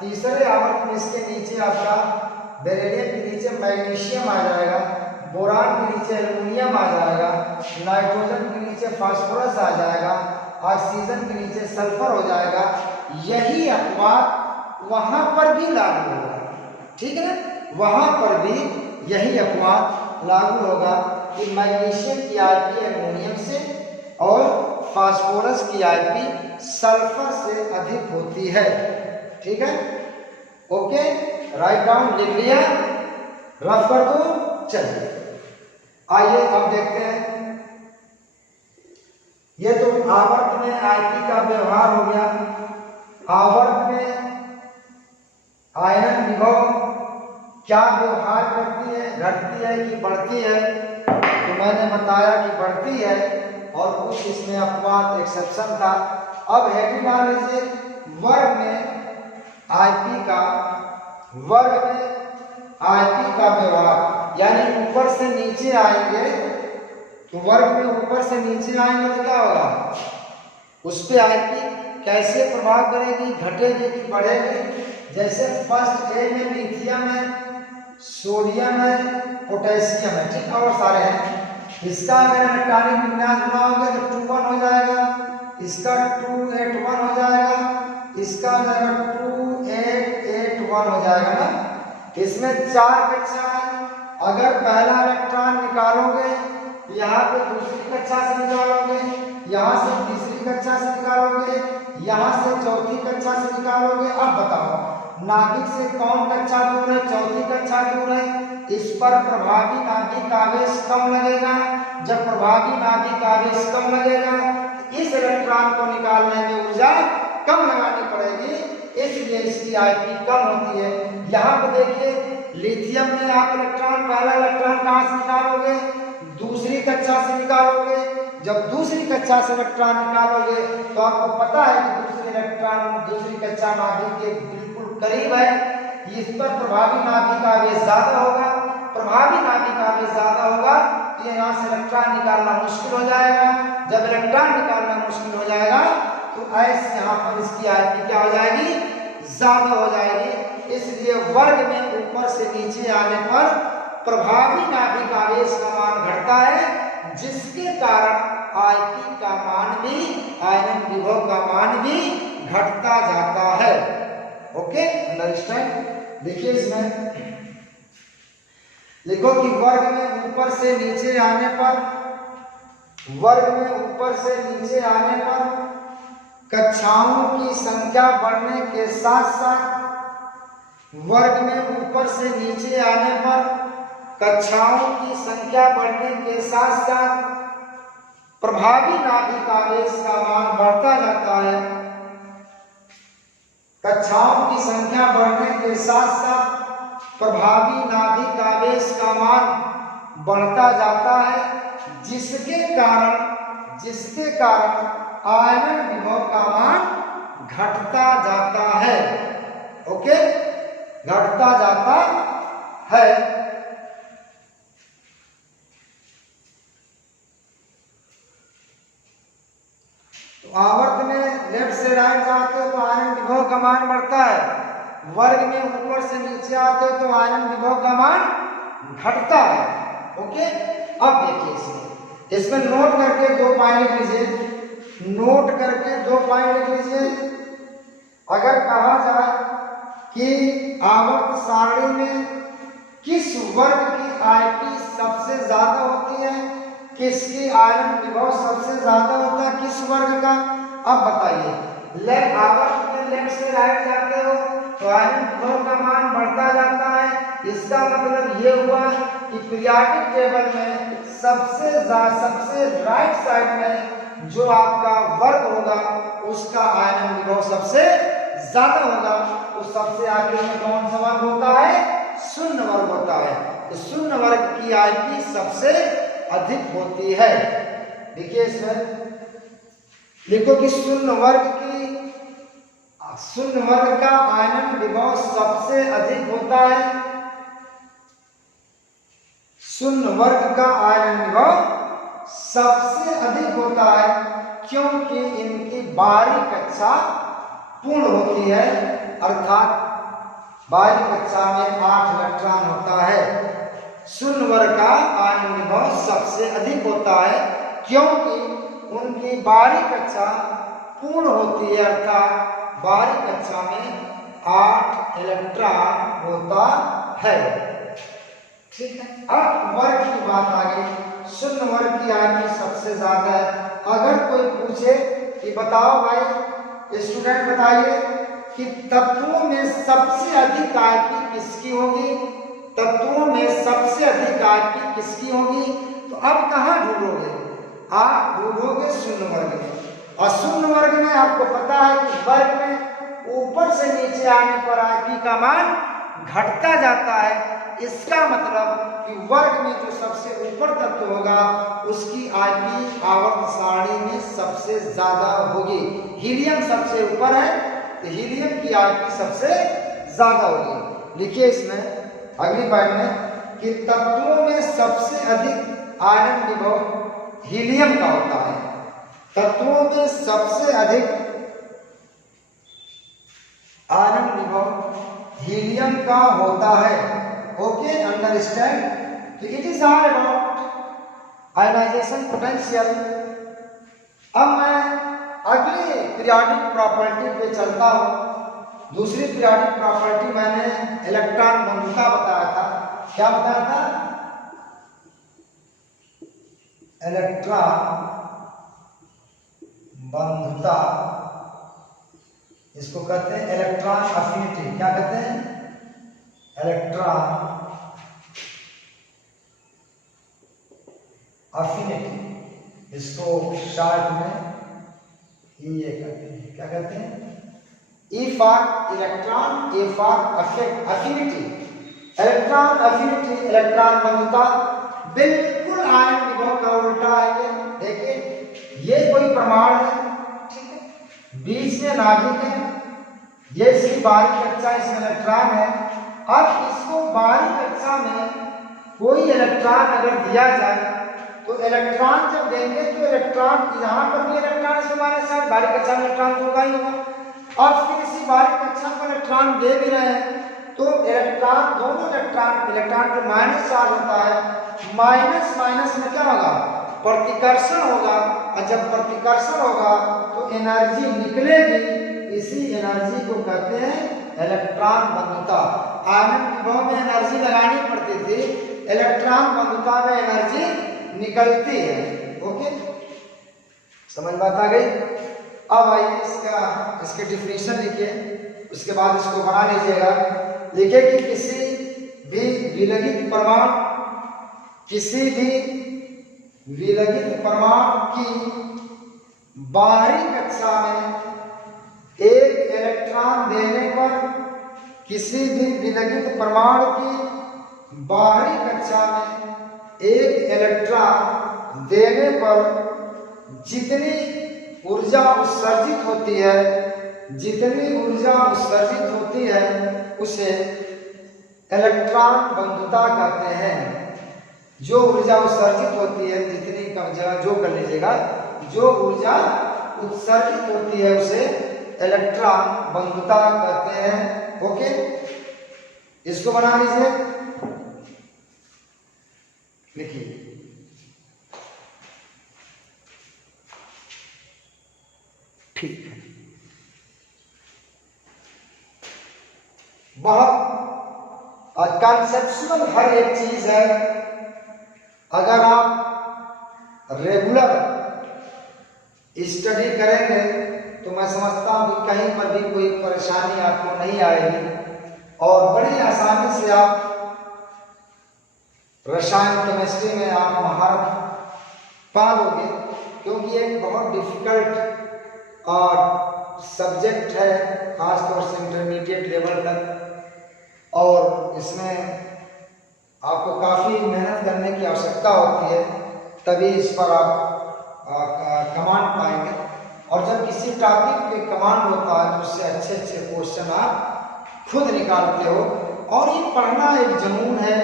तीसरे आवर्त में इसके नीचे आपका बेरिलियम के नीचे मैग्नीशियम आ जाएगा, बोरान के नीचे एल्युमिनियम आ जाएगा, नाइट्रोजन के नीचे फास्फोरस आ जाएगा, ऑक्सीजन के नीचे सल्फर हो जाएगा। यही अपवाद वहां पर भी लागू होगा। ठीक है, वहां पर भी यही अपवाद लागू होगा कि मैग्नीशियम की Ip एल्युमिनियम से और फास्फोरस की Ip सल्फर से अधिक होती है। ठीक है, ओके, राइट डाउन, लिख लिया, रफ कर दो। चलिए आइए अब देखते हैं, ये तो आवर्त में Ip का व्यवहार हो गया। आवर्त में आयन विभव क्या व्यवहार करती है, घटती है कि बढ़ती है? तो मैंने बताया कि बढ़ती है और कुछ इसमें अपवाद एक्सेप्शन था। अब हैवी मान लीजिए वर्ग में Ip का व्यवहार, यानी ऊपर से नीचे आएंगे तो वर्ग में ऊपर से नीचे आएंगे तो क्या होगा, उस पे Ip कैसे प्रभाव करेगी, घटेगी कि बढ़ेगी? जैसे फर्स्ट ए में लिथियम है, सोडियम है, पोटेशियम है, ठीक, और सारे हैं। इसका अगर इलेक्ट्रॉनिक विन्यास बनाओगे तो 2 1 हो जाएगा, इसका 2 8 1 हो जाएगा, इसका 2 8 8 1 हो जाएगा ना। इसमें 4 कक्षा है। अगर पहला इलेक्ट्रॉन निकालोगे यहाँ पे दूसरी कक्षा से निकालोगे, यहाँ से तीसरी कक्षा से निकालोगे, यहाँ से चौथी कक्षा से निकालोगे। अब बताओ नाभिक से कौन कक्षा दूर है, चौथी कक्षा दूर है। इस पर प्रभावी नाभिक आवेश कम लगेगा। जब प्रभावी नाभिक आवेश कम लगेगा इस इलेक्ट्रॉन को निकालने में ऊर्जा कम लगानी पड़ेगी, इसलिए इसकी Ip कम होती है। यहाँ पर देखिए लिथियम में आप इलेक्ट्रॉन, पहला इलेक्ट्रॉन कहाँ से निकालोगे, दूसरी कक्षा से निकालोगे। जब दूसरी कक्षा से इलेक्ट्रॉन निकालोगे तो आपको पता है कि दूसरी इलेक्ट्रॉन दूसरी कक्षा नाभिक के बिल्कुल करीब है, इस पर प्रभावी नाभिक आवेश ज्यादा होगा। प्रभावी नाभिक आवेश ज्यादा होगा तो यहाँ से इलेक्ट्रॉन निकालना मुश्किल हो जाएगा। जब इलेक्ट्रॉन निकालना मुश्किल हो जाएगा, तो ऐसे यहाँ पर इसकी आयपी क्या हो जाएगी, ज्यादा हो जाएगी। इसलिए वर्ग में ऊपर से नीचे आने पर प्रभावी नाभिक आवेश का मान घटता है, जिसके कारण आयपी का मान भी, आयनन विभव का मान भी घटता जाता है। Okay, understand. देखिए इसमें लिखो कि वर्ग में ऊपर से नीचे आने पर, वर्ग में ऊपर से नीचे आने पर कक्षाओं की संख्या बढ़ने के साथ साथ, वर्ग में ऊपर से नीचे आने पर कक्षाओं की संख्या बढ़ने के साथ साथ प्रभावी नाभिक आवेश का मान बढ़ता जाता है। कक्षाओं की संख्या बढ़ने के साथ साथ प्रभावी नाभिक आवेश का मान बढ़ता जाता है, जिसके कारण आयनन विभव का मान घटता जाता है। ओके, घटता जाता है। तो आवर्त में लेफ्ट से राइट जाते हो तो आयनन विभव का मान बढ़ता है, वर्ग में ऊपर से नीचे आते हो तो आयनन विभव का मान घटता है। ओके, अब देखिए इसमें नोट करके 2 पॉइंट लिख लीजिए, नोट करके 2 पॉइंट लिख लीजिए। अगर कहा जाए कि आवर्त सारणी में किस वर्ग की आयपी सबसे ज्यादा होती है, किसकी आयनन विभव सबसे ज्यादा होता है, किस वर्ग का, अब बताइए। लेफ्ट आवर्त में लेफ्ट से राइट जाते हो तो आयनन विभव का मान बढ़ता जाता है। इसका मतलब ये हुआ कि पीरियोडिक टेबल में सबसे राइट साइड में जो आपका वर्ग होगा उसका आयनन विभव सबसे ज्यादा होगा। तो सबसे आगे में कौन सा वर्ग होता है, शून्य वर्ग होता है। तो शून्य वर्ग की आयपी सबसे अधिक होती है। देखिए इसमें लिखो कि शून्य वर्ग का आयनन विभव सबसे अधिक होता है। शून्य वर्ग का आयनन विभव सबसे अधिक होता है क्योंकि इनकी बाहरी कक्षा पूर्ण होती है, अर्थात बाहरी कक्षा में 8 इलेक्ट्रॉन होता है। शून्य वर्ग का आयनन विभव सबसे अधिक होता है क्योंकि उनकी बाहरी कक्षा पूर्ण होती है, अर्थात बाहरी कक्षा में 8 इलेक्ट्रॉन होता है। ठीक है, अब वर्ग की बात आ गई। शून्य वर्ग की आयपी सबसे ज्यादा है। अगर कोई पूछे कि बताओ भाई, स्टूडेंट बताइए कि तत्वों में सबसे अधिक आयपी किसकी होगी, तत्वों में सबसे अधिक आयपी किसकी होगी, तो अब कहाँ ढूंढोगे, आप ढूंढोगे शून्य वर्ग में। और शून्य वर्ग में आपको पता है कि वर्ग में ऊपर से नीचे आने पर आयपी का मान घटता जाता है। इसका मतलब कि वर्ग में जो सबसे ऊपर तत्व होगा उसकी आयपी आवर्त सारणी में सबसे ज्यादा होगी। हीलियम सबसे ऊपर है तो हीलियम की आयपी सबसे ज्यादा होगी। लिखिए इसमें अगली पॉइंट में कि तत्वों में सबसे अधिक आयनन विभव हीलियम का होता है। तत्वों में सबसे अधिक आयनन विभव हीलियम का होता है। Okay, understand. तो it is all about ionisation potential. अब मैं अगली पीरियोडिक प्रॉपर्टी पे चलता हूं। दूसरी पीरियोडिक प्रॉपर्टी मैंने इलेक्ट्रॉन बंधुता बताया था। क्या बताया था, इलेक्ट्रॉन बंधुता। इसको कहते हैं इलेक्ट्रॉन अफिनिटी। क्या कहते हैं, इलेक्ट्रॉन अफिनिटी। इसको शॉर्ट में ये कहते हैं। क्या कहते हैं, E for electron, A for affinity. Electron affinity, electron बंधुता बिल्कुल आयन विभव का उल्टा है। देखिए ये कोई परमाणु है, ठीक है, बीच में नाभिक है, ये इसकी बाहरी कक्षा, इसमें इलेक्ट्रॉन है। अब इसको बाहरी कक्षा में कोई इलेक्ट्रॉन अगर दिया जाए तो इलेक्ट्रॉन जब देंगे तो इलेक्ट्रॉन यहाँ पर भी इलेक्ट्रॉन से माइनस चार्ज, बाहरी कक्षा में इलेक्ट्रॉन तो होगा ही होगा। और फिर इसी बाहरी कक्षा को इलेक्ट्रॉन दे भी रहे हैं तो इलेक्ट्रॉन, दोनों इलेक्ट्रॉन पे माइनस चार्ज होता है। माइनस माइनस में क्या होगा, प्रतिकर्षण होगा, और जब प्रतिकर्षण होगा तो एनर्जी निकलेगी। इसी एनर्जी को कहते हैं इलेक्ट्रॉन बंधुता। आयनन विभव में एनर्जी लगानी पड़ती थी, इलेक्ट्रॉन बंधुता में एनर्जी निकलती है। ओके, समझ बात आ गई। अब आइए इसके डिफिनेशन लिखिए, उसके बाद इसको बना लीजिएगा। लिखिए कि किसी भी विलगित परमाणु की बाहरी कक्षा में एक इलेक्ट्रॉन देने पर, किसी भी विलगित परमाणु की बाहरी कक्षा में एक इलेक्ट्रॉन देने पर जितनी ऊर्जा उत्सर्जित होती है उसे इलेक्ट्रॉन बंधुता कहते हैं। जो ऊर्जा उत्सर्जित होती है, जितनी कम जगह जो कर लीजिएगा, जो ऊर्जा उत्सर्जित होती है उसे इलेक्ट्रॉन बंधुता कहते हैं। ओके, इसको बना लीजिए, लिखिए। ठीक है, बहुत कॉन्सेप्चुअल हर एक चीज है। अगर आप रेगुलर स्टडी करेंगे तो मैं समझता हूं कि कहीं पर भी कोई परेशानी आपको नहीं आएगी और बड़ी आसानी से आप रसायन केमिस्ट्री में आप महारत पा लोगे, क्योंकि एक बहुत डिफिकल्ट सब्जेक्ट है, खासतौर से इंटरमीडिएट लेवल तक, और इसमें आपको काफ़ी मेहनत करने की आवश्यकता होती है, तभी इस पर आप कमांड पाएंगे। और जब किसी टॉपिक पे कमांड होता है तो उससे अच्छे अच्छे क्वेश्चन आप खुद निकालते हो। और ये पढ़ना एक जुनून है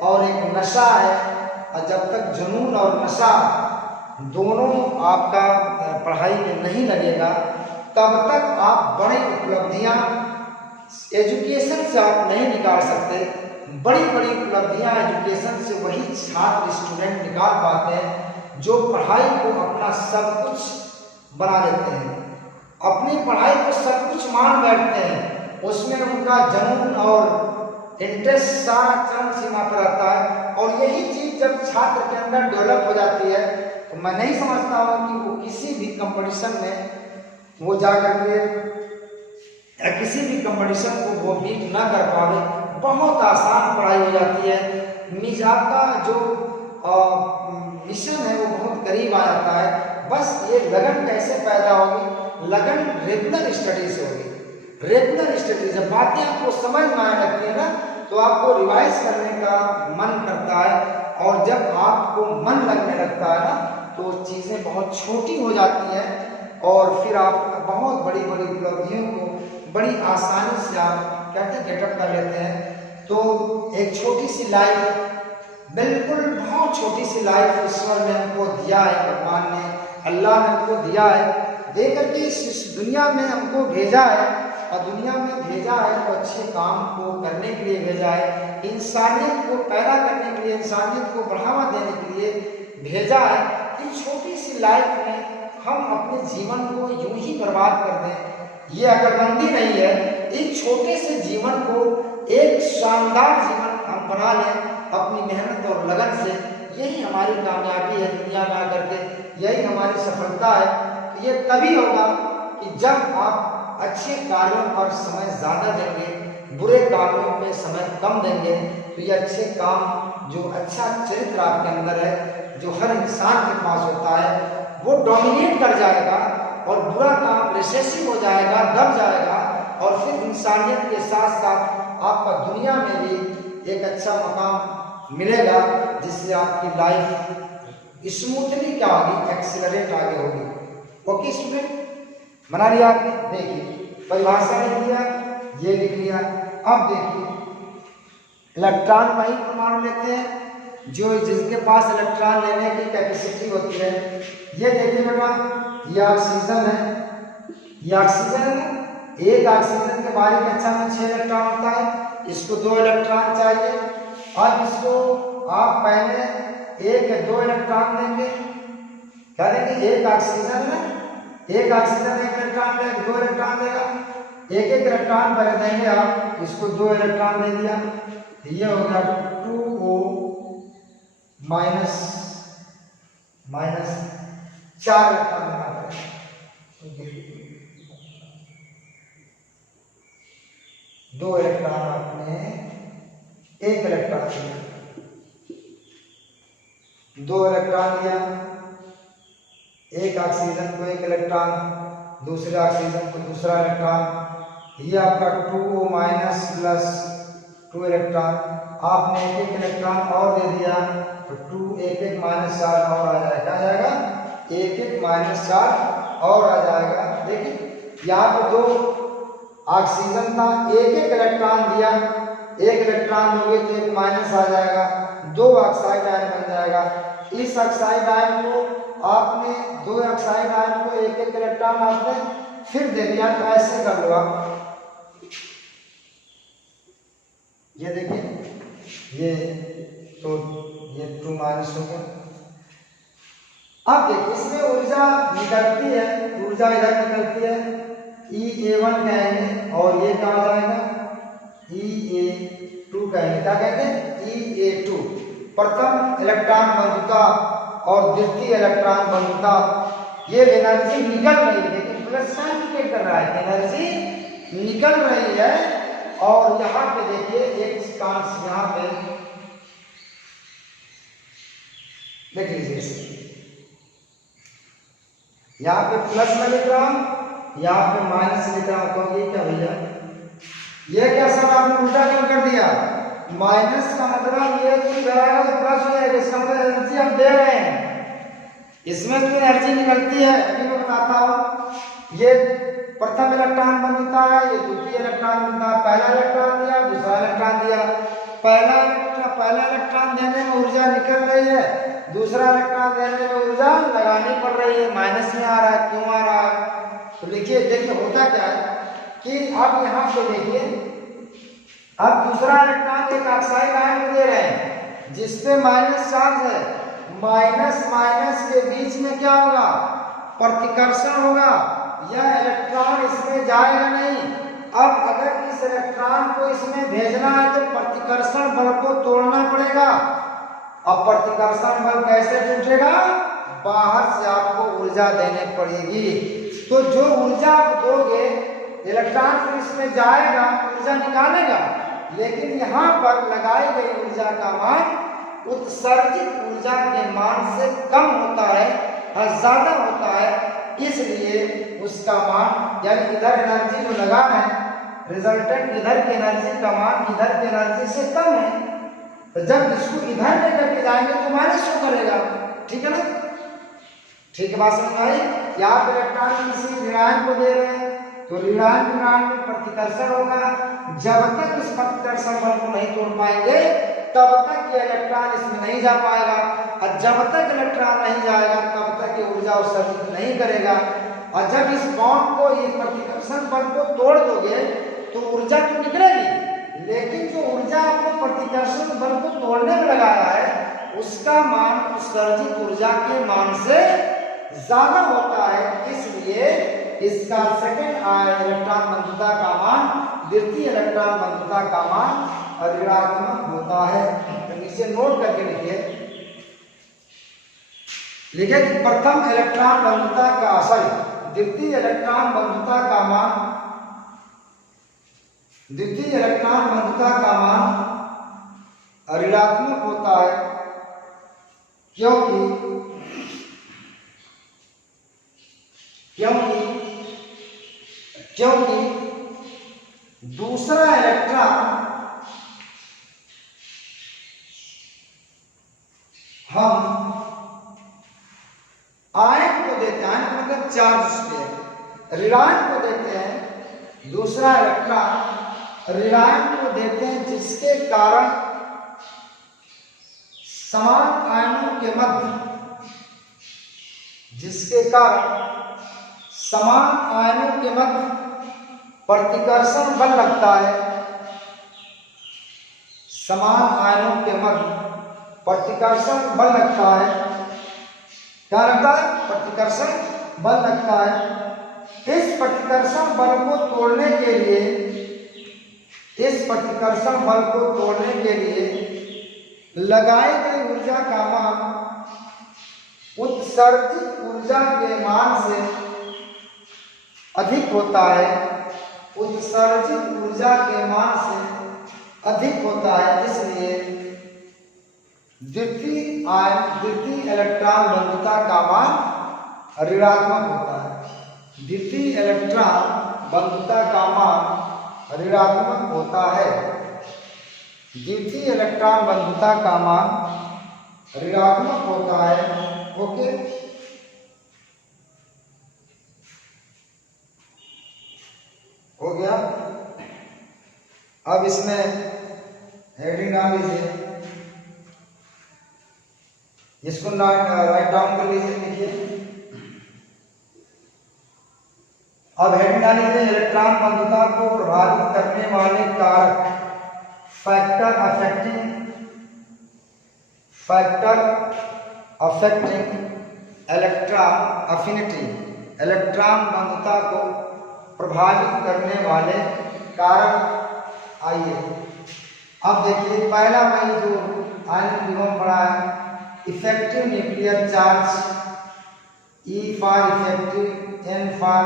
और एक नशा है, और जब तक जुनून और नशा दोनों आपका पढ़ाई में नहीं लगेगा तब तक आप बड़ी उपलब्धियां एजुकेशन से आप नहीं निकाल सकते। बड़ी बड़ी उपलब्धियां एजुकेशन से वही छात्र स्टूडेंट निकाल पाते हैं जो पढ़ाई को अपना सब कुछ बना लेते हैं, अपनी पढ़ाई को सब कुछ मान बैठते हैं, उसमें उनका जुनून और इंटरेस्ट सारा चरम सीमा पर रहता है। और यही चीज जब छात्र के अंदर डेवलप हो जाती है तो मैं नहीं समझता हूँ कि वो किसी भी कंपटीशन में वो जाकर के या किसी भी कंपटीशन को वो बीट ना कर पावे। बहुत आसान पढ़ाई हो जाती है, आपका जो मिशन है वो बहुत करीब आ जाता है। बस ये लगन कैसे पैदा होगी, लगन रेगुलर स्टडी से होगी। रेगुलर स्टडी जब बातें आपको समझ में आने लगती है ना तो आपको रिवाइज करने का मन करता है, और जब आपको मन लगने लगता है ना तो चीज़ें बहुत छोटी हो जाती हैं और फिर आप बहुत बड़ी बड़ी उपलब्धियों को बड़ी आसानी से आप कहते गेटअप कर लेते हैं। तो एक छोटी सी लाइफ, बिल्कुल बहुत छोटी सी लाइफ ईश्वर ने हमको दिया है, भगवान ने, अल्लाह ने हमको दिया है, दे करके इस दुनिया में हमको भेजा है। और दुनिया में भेजा है तो अच्छे काम को करने के लिए भेजा है, इंसानियत को पैदा करने के लिए, इंसानियत को बढ़ावा देने के लिए भेजा है। इस छोटी सी लाइफ में हम अपने जीवन को यूं ही बर्बाद कर दें, ये अकलमंदी नहीं है। इस छोटे से जीवन को एक शानदार जीवन हम बना लें अपनी मेहनत और लगन से। यही हमारी कामयाबी है दुनिया में आकर के, यही हमारी सफलता है। ये तभी होगा कि जब आप अच्छे कार्यों पर समय ज़्यादा देंगे, बुरे कार्यों पे समय कम देंगे, तो ये अच्छे काम, जो अच्छा चरित्र आपके अंदर है, जो हर इंसान के पास होता है, वो डोमिनेट कर जाएगा और बुरा काम रिसेसिव हो जाएगा, दब जाएगा। और फिर इंसानियत के साथ साथ आपका दुनिया में भी एक अच्छा मकाम मिलेगा, जिससे आपकी लाइफ स्मूथली क्या होगी, एक्सीलरेट आगे होगी। ओके स्टूडेंट, बना लिया आपने? देखिए परिभाषा लिख लिया, ये लिख लिया। अब देखिए इलेक्ट्रॉन का ही परमाणु लेते हैं, जो जिसके पास इलेक्ट्रॉन लेने की कैपेसिटी होती है। ये देखिए बेटा, ये ऑक्सीजन है, ये ऑक्सीजन है ना, एक ऑक्सीजन के बाहरी कक्षा में 6 इलेक्ट्रॉन होता है, इसको 2 इलेक्ट्रॉन चाहिए। अब इसको आप पहले 1 या 2 इलेक्ट्रॉन देंगे, क्या देंगे, एक ऑक्सीजन है, एक ऑक्सीजन 1 इलेक्ट्रॉन देगा, 2 इलेक्ट्रॉन देगा, एक इलेक्ट्रॉन पहले देंगे आप, इसको 2 इलेक्ट्रॉन दे दिया, ये हो गया 2O माइनस 4 इलेक्ट्रॉन देना पड़ेगा। 2 इलेक्ट्रॉन आपने 1 इलेक्ट्रॉन दिया, 2 इलेक्ट्रॉन दिया, एक ऑक्सीजन को 1 इलेक्ट्रॉन, दूसरे ऑक्सीजन को दूसरा इलेक्ट्रॉन, ये आपका 2O माइनस प्लस 2 इलेक्ट्रॉन, आपने 1 इलेक्ट्रॉन और दे दिया तो 2 1 माइनस 4 और आ जाएगा, क्या आ जाएगा, 1 माइनस 4 और आ जाएगा। देखिए यहाँ पे 2 ऑक्सीजन था, 1 इलेक्ट्रॉन दिया, 1 इलेक्ट्रॉन दोगे तो 1 माइनस आ जाएगा, 2 ऑक्साइड आयन बन जाएगा। इस ऑक्साइड आयन को आपने 2 ऑक्साइड आयन को 1 इलेक्ट्रॉन आपने फिर दे दिया, तो ऐसे कर लो आप, ये देखिए, ये तो ये 2 माइनस हो गया। अब देखिए इसमें ऊर्जा निकलती है, ऊर्जा इधर निकलती है, EA1 कहेंगे और ये क्या हो जाएगा, EA2 कहेंगे, क्या कहेंगे, EA2। प्रथम इलेक्ट्रॉन बंधुता और द्वितीय इलेक्ट्रॉन बंधुता, ये एनर्जी निकल रही है, लेकिन प्लस साइन इंडिकेट कर रहा है, एनर्जी निकल रही है। और यहाँ पे देखिए एक कांच, यहाँ पे देख लीजिए, यहाँ पे प्लस में लिख रहा हूं, यहाँ पे माइनस लिख रहा हूं, तो ये क्या भैया, ये क्या सब आपने उल्टा क्यों कर दिया, माइनस का मतलब ये कि इधर आएगा तो प्लस हो जाएगा, इसका मतलब एनर्जी हम दे रहे हैं, इसमें तो एनर्जी निकलती है। अभी मैं बताता हूं, ये प्रथम इलेक्ट्रॉन बंधुता है, ये द्वितीय इलेक्ट्रॉन बंधुता, पहला इलेक्ट्रॉन दिया, दूसरा इलेक्ट्रॉन दिया, पहला इलेक्ट्रॉन देने में ऊर्जा निकल रही है, दूसरा इलेक्ट्रॉन देने में ऊर्जा लगानी पड़ रही है, माइनस में आ रहा है, क्यों आ रहा है, तो देखिए होता क्या है कि अब यहाँ पे देखिए, अब दूसरा इलेक्ट्रॉन एक ऑक्साइड आयन को दे रहे हैं जिसपे माइनस चार्ज है, माइनस माइनस के बीच में क्या होगा, प्रतिकर्षण होगा, यह इलेक्ट्रॉन इसमें जाएगा नहीं। अब अगर इस इलेक्ट्रॉन को इसमें भेजना है तो प्रतिकर्षण बल को तोड़ना पड़ेगा। अब प्रतिकर्षण बल कैसे टूटेगा, बाहर से आपको ऊर्जा देने पड़ेगी, तो जो ऊर्जा आप दोगे इलेक्ट्रॉन फिर इसमें जाएगा, ऊर्जा निकालेगा, लेकिन यहाँ पर लगाई गई ऊर्जा का मान उत्सर्जित ऊर्जा के मान से कम होता है और ज्यादा होता है, इसलिए उसका मान, यानी इधर एनर्जी जो लगा है, रिजल्टेंट इधर की एनर्जी का मान इधर की एनर्जी से कम है, तो जब इसको इधर लेकर के जाएंगे तो माइनस शो करेगा, ठीक है ना, ठीक है, बात समझ आई। यहाँ पे इलेक्ट्रॉन किसी ऋणायन को दे रहे हैं तो ऋणायन में प्रतिकर्षण होगा, जब तक इस प्रतिकर्षण बल को नहीं तोड़ पाएंगे तब तक ये इलेक्ट्रॉन इसमें नहीं जा पाएगा, और जब तक इलेक्ट्रॉन नहीं जाएगा तब तक ये ऊर्जा उत्सर्जित नहीं करेगा, और जब इस बॉन्ड को, ये प्रतिकर्षण बल को तोड़ दोगे तो ऊर्जा तो निकलेगी, लेकिन जो ऊर्जा आपको प्रतिकर्षण बल को तोड़ने में लगाया है उसका मान उत्सर्जित ऊर्जा के मान से ज्यादा होता है, इसलिए इसका सेकंड इलेक्ट्रॉन बंधुता का मान द्वितीय इलेक्ट्रॉन बंधुता का मान ऋणात्मक होता है। तो नीचे नोट करके लिखे कि प्रथम इलेक्ट्रॉन बंधुता का, द्वितीय इलेक्ट्रॉन बंधुता का मान, द्वितीय इलेक्ट्रॉन बंधुता का मान ऋणात्मक होता है, क्योंकि दूसरा इलेक्ट्रॉन हम आयन को देते हैं, आयन का मतलब चार्ज पे, ऋणायन को देते हैं, दूसरा इलेक्ट्रॉन ऋणायन को देते हैं जिसके कारण समान आयनों के मध्य, जिसके कारण समान आयनों के मध्य प्रतिकर्षण बल लगता है। समान आयनों के मध्य प्रतिकर्षण बल लगता है। क्या लगता है? प्रतिकर्षण बल लगता है। इस प्रतिकर्षण बल को तोड़ने के लिए, इस प्रतिकर्षण बल को तोड़ने के लिए लगाई गई ऊर्जा का मान उत्सर्जित ऊर्जा के मान से अधिक होता है। उत्सर्जित ऊर्जा के मान से अधिक होता है, इसलिए द्वितीय इलेक्ट्रॉन बंधुता का मान ऋणात्मक होता है। द्वितीय इलेक्ट्रॉन बंधुता का मान ऋणात्मक होता है। द्वितीय इलेक्ट्रॉन बंधुता का मान ऋणात्मक होता है। ओके, हो गया। अब इसमें हेडिंग डाल लीजिए, इसको राइट डाउन कर लीजिए। देखिए, अब हेडिंग डाल लीजिए, इलेक्ट्रॉन बंधुता को प्रभावित करने वाले कारक, factor affecting electron affinity. Electron बंधुता को प्रभावित करने वाले कारक। आइए अब देखिए, पहला वही जो आयन विभव पढ़ा है, effective nuclear charge, E for effective, N for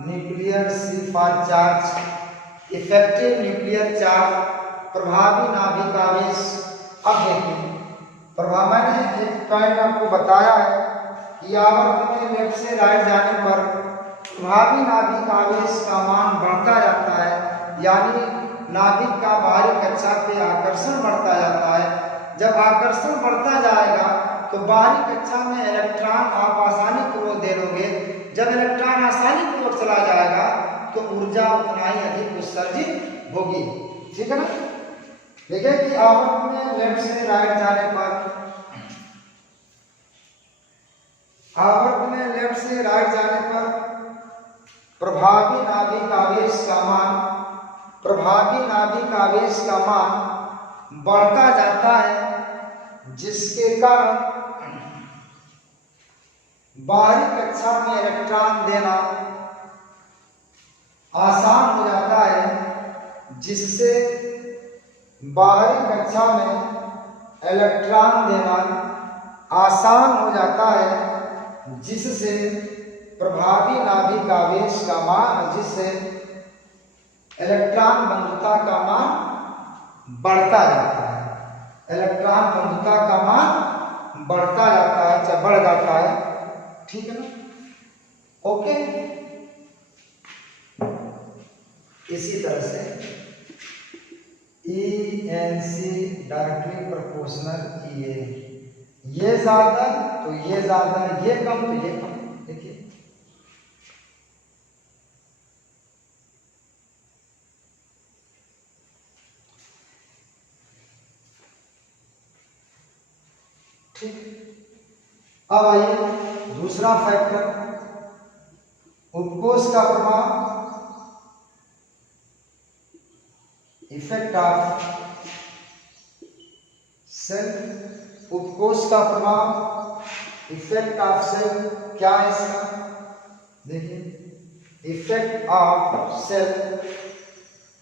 nuclear, C for charge. Effective nuclear charge, प्रभावी नाभिक आवेश। अब देखिए, मैंने एक पॉइंट आपको बताया है कि आवर्त में लेफ्ट से राइट जाने पर प्रभावी नाभिक आवेश का मान बढ़ता जाता है, यानी नाभिक का बाहरी कक्षा पे आकर्षण बढ़ता जाता है। जब आकर्षण बढ़ता जाएगा तो बाहरी कक्षा में इलेक्ट्रॉन आप आसानी पूर्वक दे दोगे। जब इलेक्ट्रॉन आसानी पूर्वक चला जाएगा तो ऊर्जा उतना ही अधिक उत्सर्जित होगी। ठीक है ना? देखिए कि आवर्त में लेफ्ट से राइट जाने पर, आवर्त में लेफ्ट से राइट जाने पर प्रभावी नाभिक आवेश का मान, प्रभावी नाभिक आवेश का मान बढ़ता जाता है, जिसके कारण बाहरी कक्षा में इलेक्ट्रॉन देना आसान हो जाता है, जिससे बाहरी कक्षा में इलेक्ट्रॉन देना आसान हो जाता है, जिससे प्रभावी नाभिक आवेश का मान, जिससे इलेक्ट्रॉन बंधुता का मान बढ़ता जाता है। इलेक्ट्रॉन बंधुता का मान बढ़ता जाता है, बढ़ जाता है। ठीक है ना? ओके, इसी तरह से ENC डायरेक्टली प्रोपोर्शनल EA, ये ज्यादा तो ये ज्यादा, ये कम तो ये कम। देखिए, ठीक। अब आइए दूसरा फैक्टर, उपकोष का प्रभाव, इफेक्ट ऑफ सेल। उपकोष का प्रभाव, इफेक्ट ऑफ सेल, क्या है इसका? देखिए, इफेक्ट ऑफ सेल,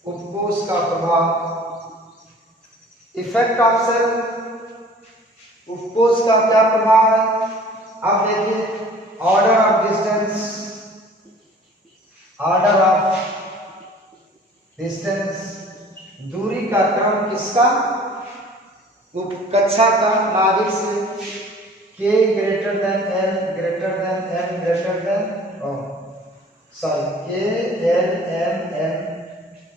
उपकोष का प्रभाव। इफेक्ट ऑफ सेल, उपकोष का क्या प्रभाव है? अब देखिए, order of distance, order of distance, दूरी का क्रम किसका? कक्षा का, नाभिक से। K greater than L greater than M greater than, sorry, K L M N,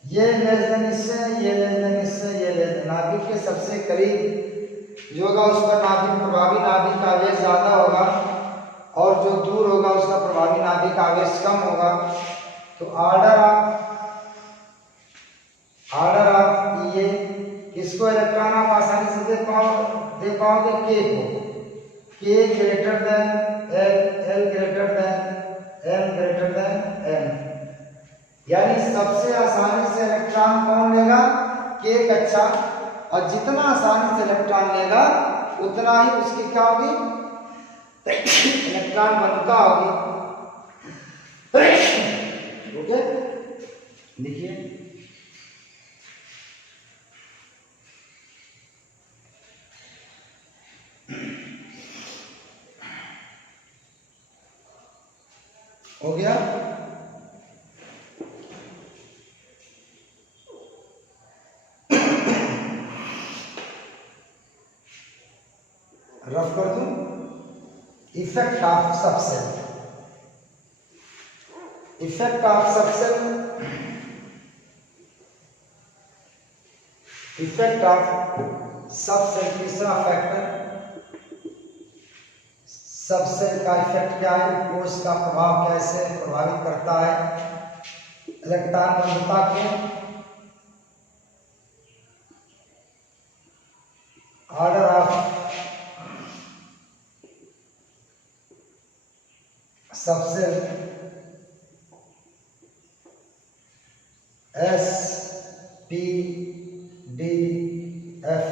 ये लेस देन इससे, ये लेस देन इससे, ये लेस देन। नाभिक के सबसे करीब जो होगा उस पर नाभिक, प्रभावी नाभिक का आवेश ज्यादा होगा, और जो दूर होगा उसका प्रभावी नाभिक आवेश कम होगा। तो ऑर्डर ऑफ ये किसको इलेक्ट्रॉन आप आसानी से दे पाओगे के को, K greater than L greater than M greater than N, यानी सबसे आसानी से इलेक्ट्रॉन कौन लेगा, के कक्षा, और जितना आसानी से इलेक्ट्रॉन लेगा उतना ही उसकी क्या होगी, इलेक्ट्रॉन घनता होगी। ओके, लिखिए हो गया। रफ कर दूं, effect of subshell, effect of subshell, effect of subshell, तीसरा फैक्टर, सबसेल का इफेक्ट क्या है, कोष का प्रभाव कैसे प्रभावित करता है इलेक्ट्रॉन घनता को। Order of subshell, S P D F,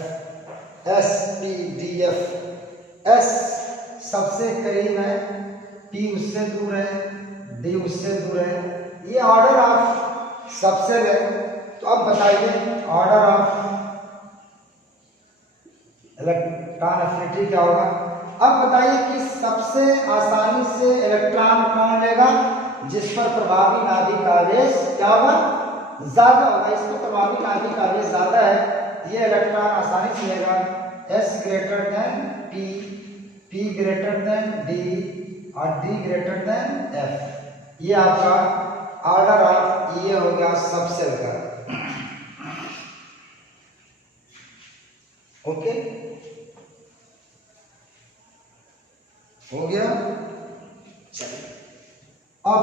S P D F, S सबसे करीब है, पी उससे दूर है, डी उससे दूर है, ये ऑर्डर ऑफ सबसेल है। तो अब बताइए ऑर्डर ऑफ इलेक्ट्रॉन एफिनिटी क्या होगा। अब बताइए कि सबसे आसानी से इलेक्ट्रॉन कौन लेगा, जिस पर प्रभावी नाभिक आवेश क्या होगा, ज्यादा होगा, इस पर प्रभावी नाभिक आवेश ज्यादा है, ये इलेक्ट्रॉन आसानी से लेगा। S greater than P, P greater than D और डी ग्रेटर देन एफ, ये आपका ऑर्डर ऑफ ये हो गया सबसेल का। ओके, हो गया। चलिए अब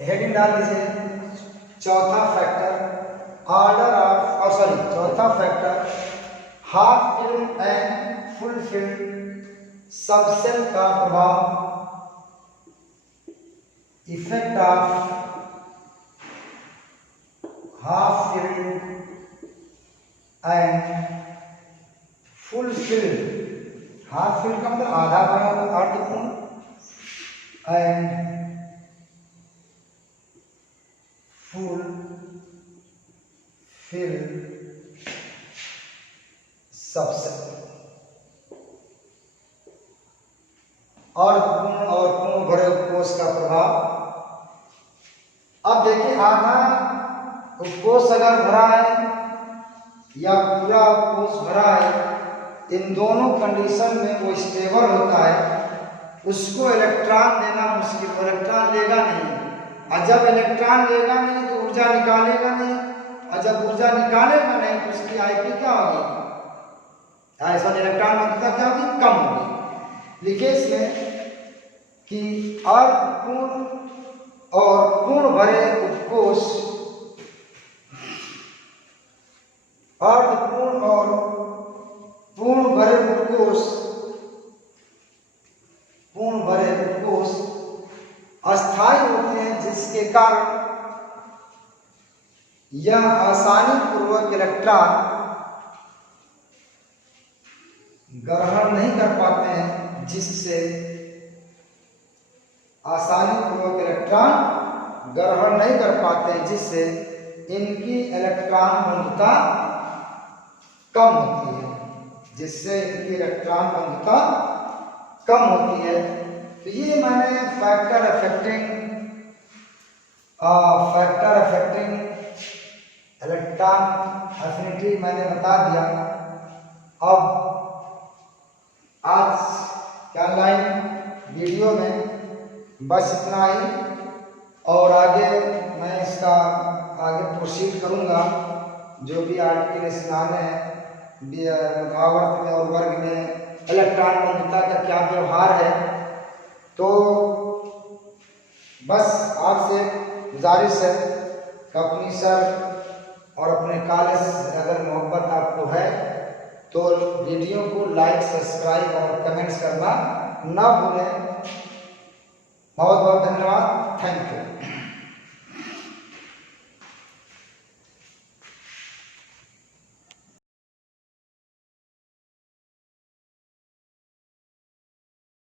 हेडिंग डाल दीजिए, चौथा फैक्टर ऑर्डर ऑफ, और सॉरी चौथा factor half film and full film subshell का प्रभाव, effect of half film and full film, half film का मतलब आधा भरा हुआ अर्धपूर्ण, एंड फुल फिल्म सबसेल, अर्धपूर्ण और पूर्ण भरे उपकोष का प्रभाव। अब देखिए आधा उपकोष अगर भरा है या पूरा उपकोष भरा है, इन दोनों कंडीशन में वो स्टेबल होता है, उसको इलेक्ट्रॉन देना मुश्किल, इलेक्ट्रॉन लेगा नहीं, और जब इलेक्ट्रॉन लेगा नहीं तो ऊर्जा निकालेगा नहीं, और जब ऊर्जा निकालेगा नहीं तो उसकी आईपी क्या होगी, ऐसा इलेक्ट्रॉन घनता क्या होगी, कम होगी। लिखिए इसमें कि अर्धपूर्ण और पूर्ण भरे उपकोष, अर्धपूर्ण और पूर्ण भरे उपकोष, पूर्ण भरे उपकोष अस्थायी होते हैं, जिसके कारण यह आसानी पूर्वक इलेक्ट्रॉन ग्रहण नहीं कर पाते हैं, जिससे आसानी पूर्वक इलेक्ट्रॉन ग्रहण नहीं कर पाते हैं, जिससे इनकी इलेक्ट्रॉन घनता कम होती है, जिससे इनकी इलेक्ट्रॉन घनता कम होती है। तो ये मैंने फैक्टर अफेक्टिंग इलेक्ट्रॉन एफिनिटी मैंने बता दिया। अब आज क्या लाइन वीडियो में बस इतना ही, और आगे मैं इसका आगे प्रोसीड करूंगा, जो भी आर्टिकल इसमें आने हैं, आवर्त में और वर्ग में इलेक्ट्रॉन घनता का क्या व्यवहार है। तो बस आपसे गुजारिश है कि अपनी सर और अपने कॉलेज अगर मोहब्बत आपको है वीडियो को लाइक, सब्सक्राइब और कमेंट्स करना ना भूलें। बहुत बहुत धन्यवाद। Thank you.